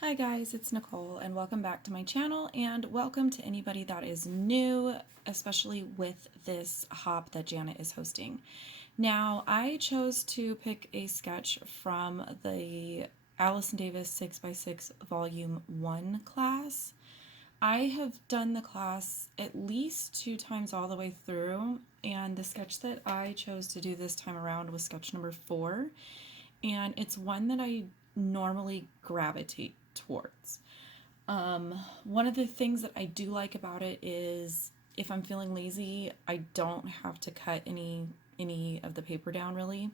Hi guys, it's Nicole and welcome back to my channel, and welcome to anybody that is new, especially with this hop that Janet is hosting. Now, I chose to pick a sketch from the Allison Davis 6x6 Volume 1 class. I have done the class at least 2 times all the way through, and the sketch that I chose to do this time around was sketch number 4, and it's one that I normally gravitate towards. One of the things that I do like about it is if I'm feeling lazy, I don't have to cut any of the paper down really.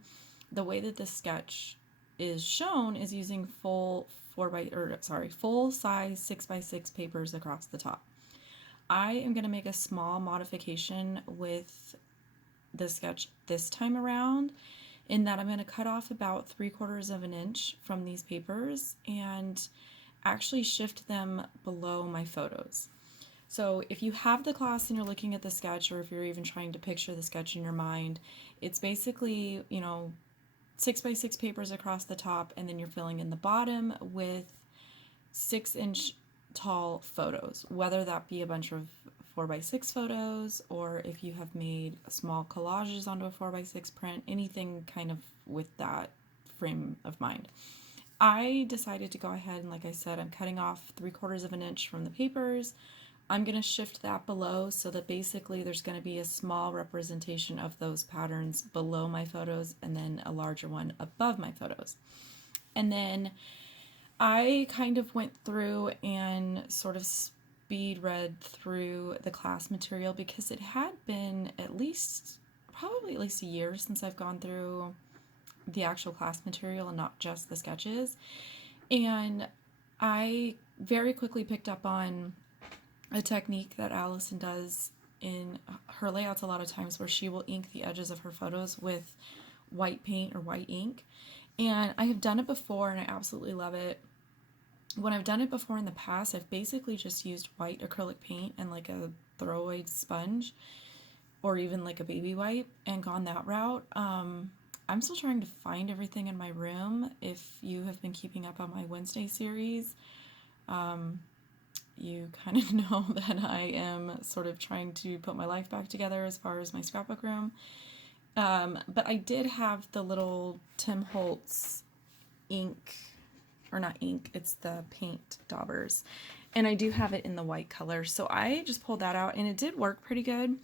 The way that this sketch is shown is using full size 6x6 papers across the top. I am going to make a small modification with the sketch this time around, in that I'm going to cut off about 3/4 of an inch from these papers and actually shift them below my photos. So if you have the class and you're looking at the sketch, or if you're even trying to picture the sketch in your mind, it's basically, 6x6 papers across the top, and then you're filling in the bottom with 6-inch tall photos, whether that be a bunch of 4x6 photos, or if you have made small collages onto a 4x6 print, anything kind of with that frame of mind. I decided to go ahead and, like I said, I'm cutting off 3/4 of an inch from the papers. I'm going to shift that below so that basically there's going to be a small representation of those patterns below my photos and then a larger one above my photos. And then I kind of went through and sort of speed read through the class material because it had been probably at least a year since I've gone through the actual class material and not just the sketches. And I very quickly picked up on a technique that Allison does in her layouts a lot of times, where she will ink the edges of her photos with white paint or white ink. And I have done it before and I absolutely love it. When I've done it before in the past, I've basically just used white acrylic paint and like a throwaway sponge or even like a baby wipe and gone that route. I'm still trying to find everything in my room. If you have been keeping up on my Wednesday series, you kind of know that I am sort of trying to put my life back together as far as my scrapbook room. But I did have the little Tim Holtz ink, or not ink, it's the paint daubers. And I do have it in the white color. So I just pulled that out and it did work pretty good.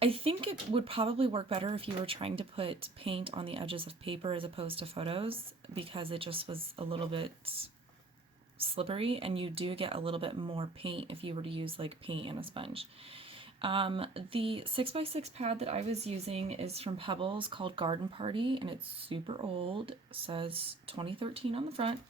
I think it would probably work better if you were trying to put paint on the edges of paper as opposed to photos, because it just was a little bit slippery and you do get a little bit more paint if you were to use like paint and a sponge. The 6x6 pad that I was using is from Pebbles, called Garden Party, and it's super old. It says 2013 on the front.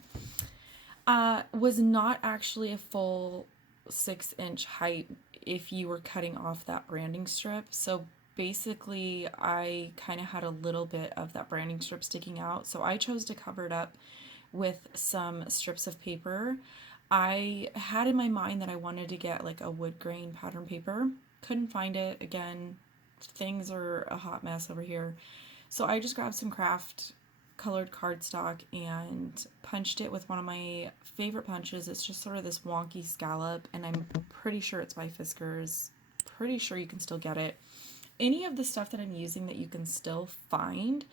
Was not actually a full 6-inch height if you were cutting off that branding strip. So basically I kind of had a little bit of that branding strip sticking out. So I chose to cover it up with some strips of paper. I had in my mind that I wanted to get like a wood grain pattern paper. Couldn't find it. Again, things are a hot mess over here. So I just grabbed some craft colored cardstock and punched it with one of my favorite punches. It's just sort of this wonky scallop, and I'm pretty sure it's by Fiskars. Pretty sure you can still get it. Any of the stuff that I'm using that you can still find,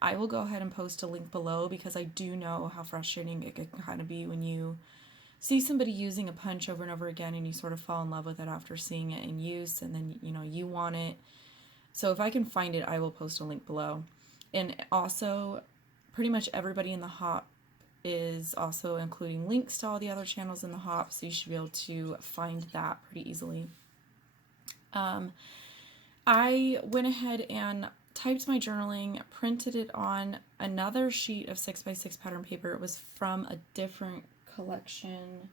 I will go ahead and post a link below, because I do know how frustrating it can kind of be when you see somebody using a punch over and over again and you sort of fall in love with it after seeing it in use, and then you want it. So if I can find it, I will post a link below. And also, pretty much everybody in the hop is also including links to all the other channels in the hop, so you should be able to find that pretty easily. I went ahead and typed my journaling, printed it on another sheet of 6x6 pattern paper. It was from a different collection,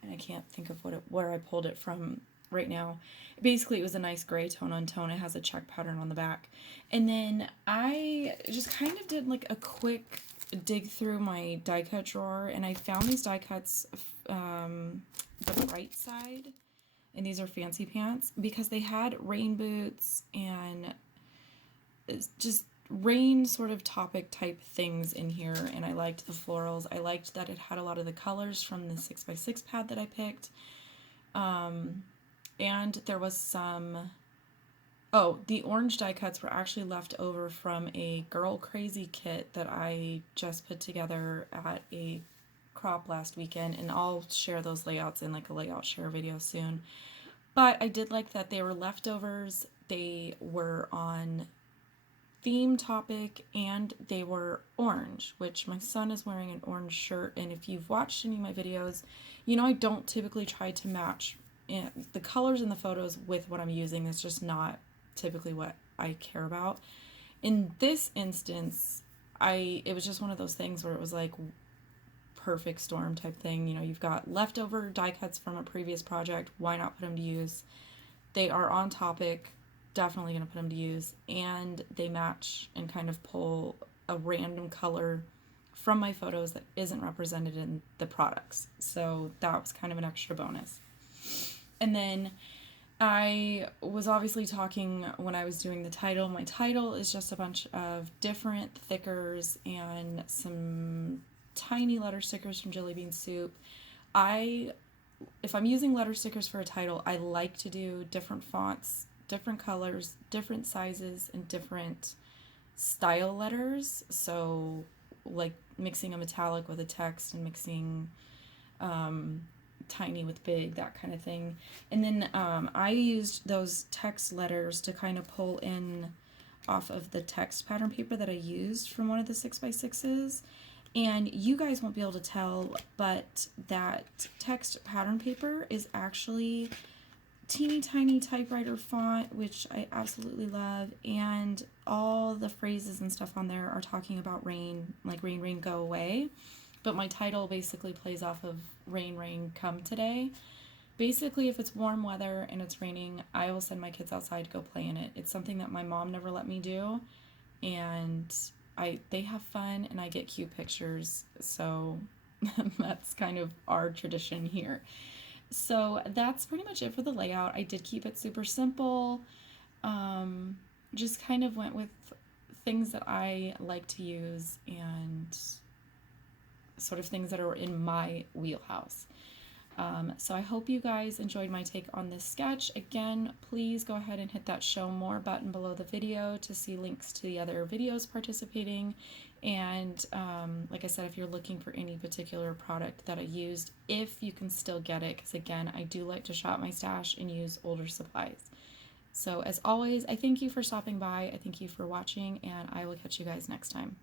and I can't think of where I pulled it from right now. Basically, it was a nice gray tone on tone. It has a check pattern on the back. And then I just kind of did like a quick dig through my die cut drawer, and I found these die cuts, the right side, and these are fancy pants, because they had rain boots and just rain sort of topic type things in here, and I liked the florals. I liked that it had a lot of the colors from the 6x6 pad that I picked. And there was some... Oh, the orange die cuts were actually left over from a Girl Crazy kit that I just put together at a crop last weekend, and I'll share those layouts in like a layout share video soon. But I did like that they were leftovers, they were on theme topic, and they were orange, which my son is wearing an orange shirt, and if you've watched any of my videos, you know I don't typically try to match the colors in the photos with what I'm using. It's just not typically what I care about. In this instance, it was just one of those things where it was like perfect storm type thing. You know, you've got leftover die cuts from a previous project, why not put them to use? They are on topic, definitely going to put them to use, and they match and kind of pull a random color from my photos that isn't represented in the products. So that was kind of an extra bonus. And then I was obviously talking when I was doing the title. My title is just a bunch of different thickers and some tiny letter stickers from Jelly Bean Soup. If I'm using letter stickers for a title, I like to do different fonts, different colors, different sizes, and different style letters. So like mixing a metallic with a text and mixing tiny with big, that kind of thing. And then I used those text letters to kind of pull in off of the text pattern paper that I used from one of the 6x6s. And you guys won't be able to tell, but that text pattern paper is actually teeny tiny typewriter font, which I absolutely love, and all the phrases and stuff on there are talking about rain, like rain, rain, go away. But my title basically plays off of rain, rain, come today. Basically, if it's warm weather and it's raining, I will send my kids outside to go play in it. It's something that my mom never let me do, and they have fun and I get cute pictures, so that's kind of our tradition here. So that's pretty much it for the layout. I did keep it super simple. Just kind of went with things that I like to use and sort of things that are in my wheelhouse. So I hope you guys enjoyed my take on this sketch. Again, please go ahead and hit that show more button below the video to see links to the other videos participating. And like I said, if you're looking for any particular product that I used, if you can still get it, because again, I do like to shop my stash and use older supplies. So as always, I thank you for stopping by. I thank you for watching, and I will catch you guys next time.